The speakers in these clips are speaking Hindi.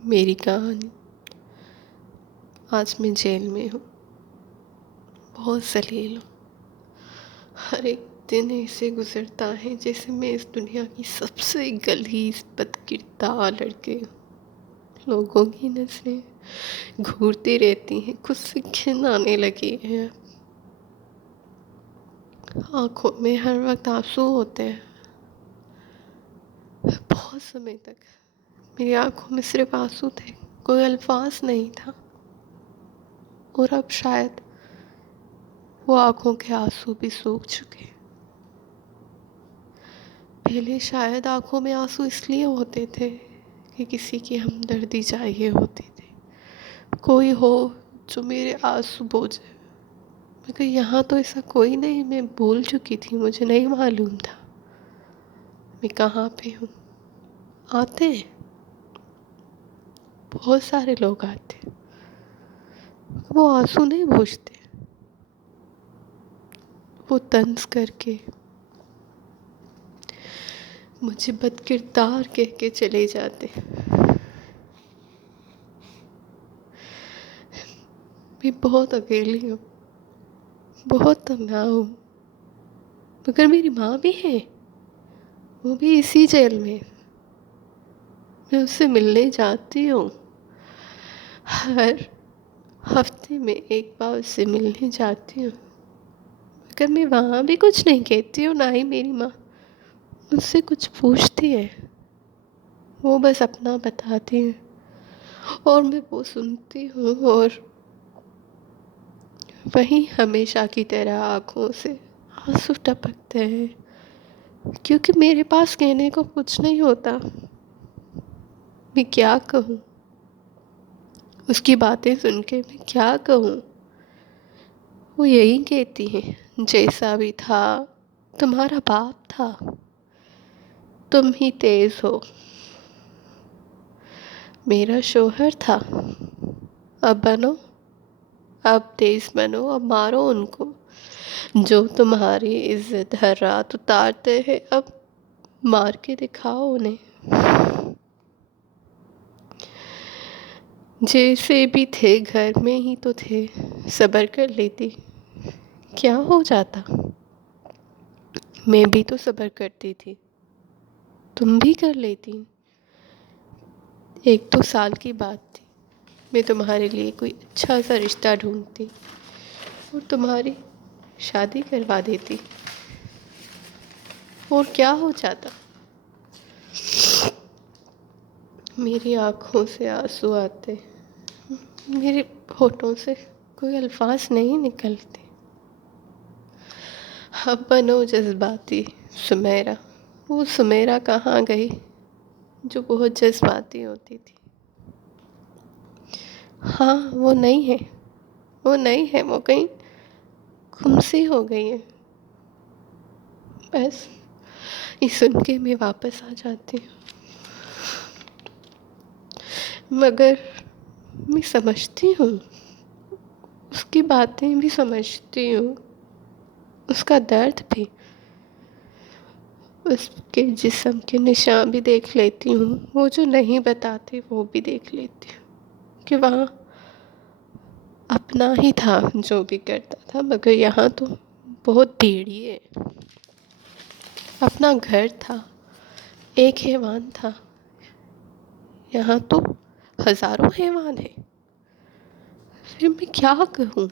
मेरी कहानी। आज मैं जेल में हूँ, बहुत ज़लील हूँ। हर एक दिन ऐसे गुजरता है जैसे मैं इस दुनिया की सबसे गलीज़ बदकिरदार लड़के हूँ। लोगों की नज़रें घूरती रहती हैं, खुद से घिन आने लगी है। आँखों में हर वक्त आंसू होते हैं। बहुत समय तक मेरी आँखों में सिर्फ आंसू थे, कोई अल्फाज नहीं था। और अब शायद वो आँखों के आंसू भी सूख चुके। पहले शायद आंखों में आंसू इसलिए होते थे कि किसी की हमदर्दी चाहिए होती थी, कोई हो जो मेरे आंसू पोंछे। मगर यहाँ तो ऐसा कोई नहीं। मैं भूल चुकी थी, मुझे नहीं मालूम था मैं कहाँ पे हूँ। आते हैं, बहुत सारे लोग आते हैं, वो आंसू नहीं पूछते, वो तंज करके मुझे बदकिरदार कह के चले जाते। मैं बहुत अकेली हूँ, बहुत तन्हा हूँ। मगर मेरी माँ भी है, वो भी इसी जेल में। मैं उससे मिलने जाती हूँ, हर हफ्ते में एक बार उससे मिलने जाती हूँ। मगर मैं वहाँ भी कुछ नहीं कहती हूँ, ना ही मेरी माँ मुझसे कुछ पूछती है। वो बस अपना बताती है और मैं वो सुनती हूँ, और वहीं हमेशा की तरह आँखों से आंसू टपकते हैं। क्योंकि मेरे पास कहने को कुछ नहीं होता। मैं क्या कहूँ, उसकी बातें सुन के मैं क्या कहूँ। वो यही कहती है, जैसा भी था तुम्हारा बाप था, तुम ही तेज हो। मेरा शोहर था, अब बनो, अब तेज बनो, अब मारो उनको जो तुम्हारी इज्जत हर रात उतारते हैं। अब मार के दिखाओ उन्हें। जैसे भी थे घर में ही तो थे, सब्र कर लेती, क्या हो जाता। मैं भी तो सब्र करती थी, तुम भी कर लेती। 1-2 साल की बात थी, मैं तुम्हारे लिए कोई अच्छा सा रिश्ता ढूंढती और तुम्हारी शादी करवा देती, और क्या हो जाता। मेरी आँखों से आंसू आते, मेरे होठों से कोई अल्फाज नहीं निकलते। अब बनो जज्बाती सुमेरा। वो सुमेरा कहाँ गई जो बहुत जज्बाती होती थी। हाँ, वो नहीं है, वो नहीं है, वो कहीं गुमसी हो गई है। बस ये सुन के मैं वापस आ जाती हूँ। मगर मैं समझती हूँ, उसकी बातें भी समझती हूँ, उसका दर्द भी, उसके जिस्म के निशान भी देख लेती हूँ। वो जो नहीं बताते वो भी देख लेती हूँ कि वहाँ अपना ही था जो भी करता था। मगर यहाँ तो बहुत भीड़ी है। अपना घर था, एक हैवान था, यहाँ तो हज़ारों हैवान है। फिर मैं क्या कहूँ,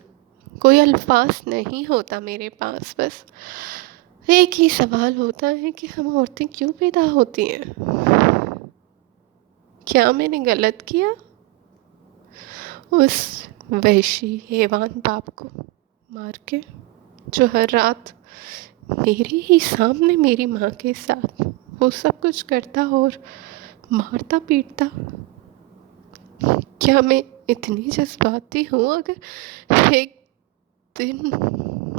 कोई अल्फाज नहीं होता मेरे पास। बस एक ही सवाल होता है कि हम औरतें क्यों पैदा होती हैं। क्या मैंने गलत किया उस वहशी हैवान बाप को मार के, जो हर रात मेरे ही सामने मेरी माँ के साथ वो सब कुछ करता और मारता पीटता। क्या मैं इतनी जज्बाती हूँ? अगर एक दिन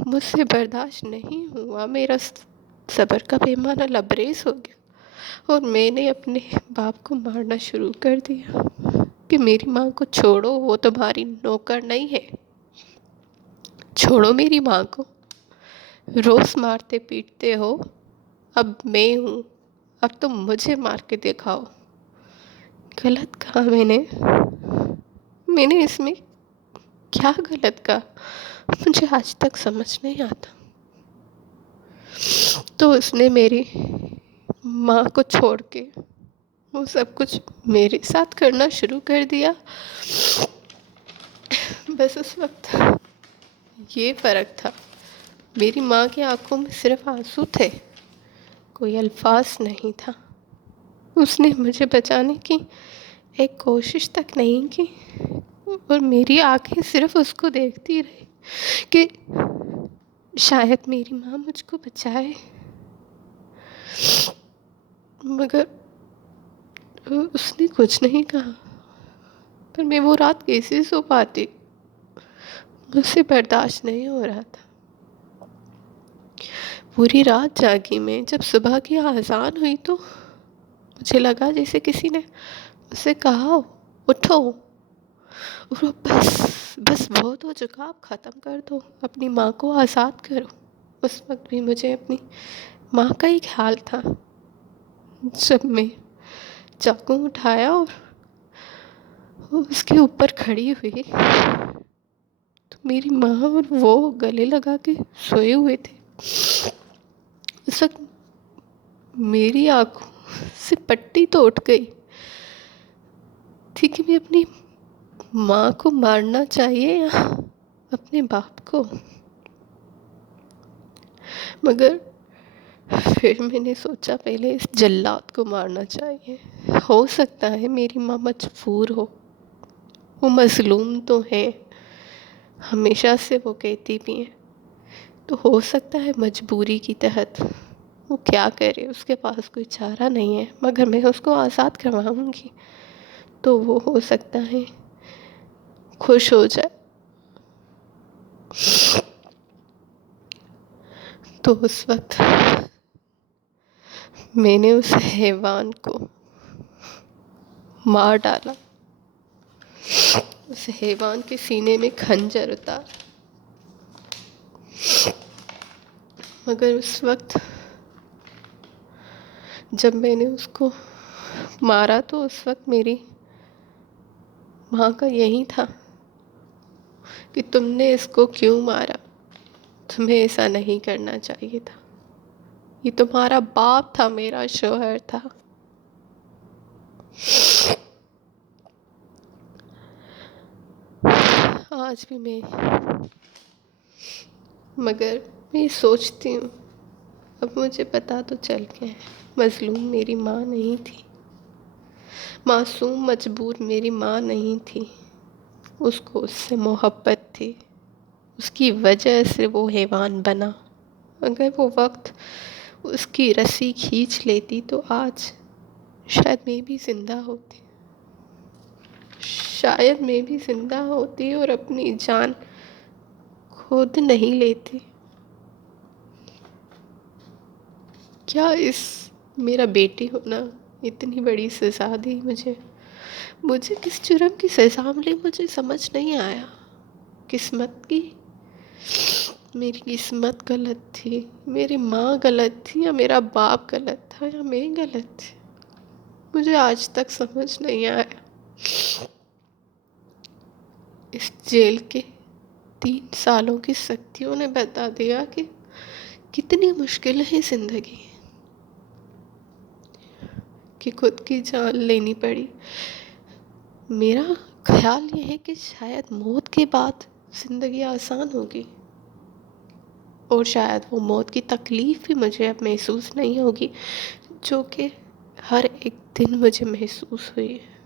मुझसे बर्दाश्त नहीं हुआ, मेरा सब्र का पैमाना लबरेज हो गया और मैंने अपने बाप को मारना शुरू कर दिया कि मेरी माँ को छोड़ो, वो तुम्हारी नौकर नहीं है, छोड़ो मेरी माँ को। रोज़ मारते पीटते हो, अब मैं हूँ, अब तुम मुझे मार के दिखाओ। गलत कहा मैंने इसमें क्या गलत कहा, मुझे आज तक समझ नहीं आता। तो उसने मेरी माँ को छोड़ के वो सब कुछ मेरे साथ करना शुरू कर दिया। बस उस वक्त ये फ़र्क था, मेरी माँ की आंखों में सिर्फ आंसू थे, कोई अल्फाज नहीं था। उसने मुझे बचाने की एक कोशिश तक नहीं की और मेरी आंखें सिर्फ उसको देखती रही कि शायद मेरी माँ मुझको बचाए। मगर उसने कुछ नहीं कहा। पर मैं वो रात कैसे सो पाती, मुझसे बर्दाश्त नहीं हो रहा था। पूरी रात जागी मैं। जब सुबह की आज़ान हुई तो मुझे लगा जैसे किसी ने मुझसे कहा, उठो उठो, बस बस बहुत हो चुका, आप ख़त्म कर दो, अपनी माँ को आज़ाद करो। उस वक्त भी मुझे अपनी माँ का ही ख्याल था। जब मैं चाकू उठाया और उसके ऊपर खड़ी हुई तो मेरी माँ और वो गले लगा के सोए हुए थे। उस वक्त मेरी आंखों से पट्टी तो उठ गई थी कि मैं अपनी माँ को मारना चाहिए या अपने बाप को। मगर फिर मैंने सोचा पहले इस जल्लाद को मारना चाहिए। हो सकता है मेरी माँ मजबूर हो, वो मज़लूम तो है, हमेशा से वो कहती भी हैं, तो हो सकता है मजबूरी की तहत वो क्या करे, उसके पास कोई चारा नहीं है। मगर मैं उसको आज़ाद करवाऊंगी तो वो हो सकता है खुश हो जाए। तो उस वक्त मैंने उस हैवान को मार डाला, उस हैवान के सीने में खंजर उतार। मगर उस वक्त जब मैंने उसको मारा तो उस वक्त मेरी माँ का यही था कि तुमने इसको क्यों मारा, तुम्हें ऐसा नहीं करना चाहिए था, ये तुम्हारा बाप था, मेरा शौहर था। आज भी मगर मैं सोचती हूँ, अब मुझे पता तो चल गया है, मज़लूम मेरी माँ नहीं थी, मासूम मजबूर मेरी माँ नहीं थी। उसको उससे मोहब्बत थी, उसकी वजह से वो हैवान बना। अगर वो वक्त उसकी रस्सी खींच लेती तो आज शायद मैं भी ज़िंदा होती, शायद मैं भी ज़िंदा होती और अपनी जान खुद नहीं लेती। क्या इस मेरा बेटी होना इतनी बड़ी सज़ा दी मुझे किस जुर्म की सज़ा मिली मुझे समझ नहीं आया। किस्मत की, मेरी किस्मत गलत थी, मेरी माँ गलत थी या मेरा बाप गलत था या मैं गलत थी, मुझे आज तक समझ नहीं आया। इस जेल के 3 सालों की सख्तियों ने बता दिया कि कितनी मुश्किल है ज़िंदगी, कि खुद की जान लेनी पड़ी। मेरा ख्याल ये है कि शायद मौत के बाद ज़िंदगी आसान होगी और शायद वो मौत की तकलीफ़ भी मुझे अब महसूस नहीं होगी, जो कि हर एक दिन मुझे महसूस हुई है।